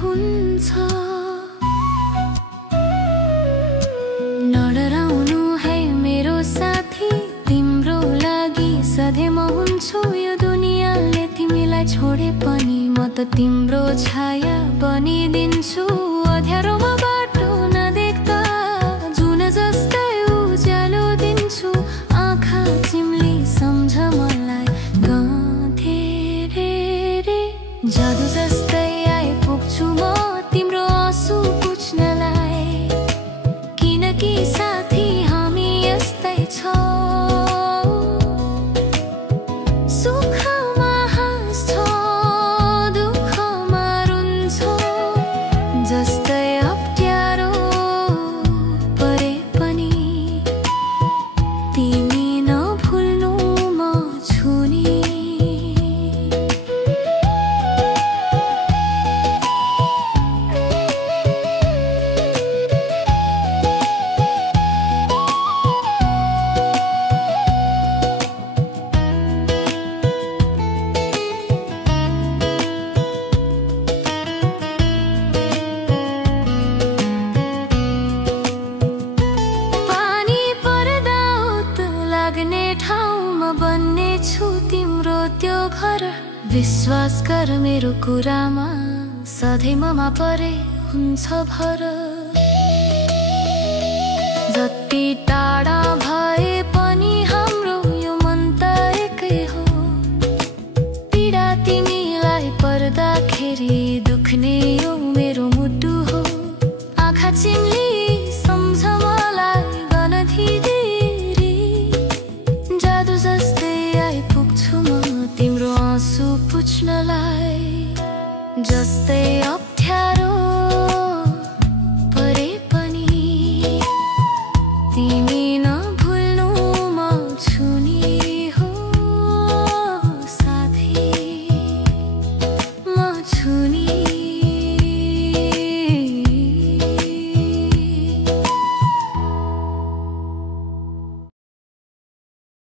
हुन्छ। नडराउनु है मेरो साथी, तिम्रो लागि सधैँ म हुन्छु। यो दुनियाँले तिमीलाई छोडे पनि म त तिम्रो छाया बनिदिन्छु। अँध्यारोमा बाटो नदेख्दा जुन जस्तै उज्यालो दिन्छु। आँखा चिम्ली सम्झ मलाई गाँथे रे, जादु जस्तै आइपुग्छु म तिम्रो आँसु पुछ्नलाई। किनकि साथी हामी यस्तै छौँ, सुखमा हाँस्छौँ दुःखमा रुन्छौँ। जस्तै अप्ठ्यारो परे पनि तिमी नभुल्नु म छु नि। ठाउँमा बन्ने छु तिम्रो त्यो घर। विश्वास गर मेरो कुरामा, सधैँ ममा परे हुन्छ भर। जति टाढा भए पनि हाम्रो यो मन त एकै हो। पीडा तिमीलाई पर्दाखेरि दुख्ने यो मेरो मुटु हो। आँखा चिम्ली सम्झ मलाई गनथी पुग्छु म तिम्रो आँसु पुछ्नलाई। जस्तै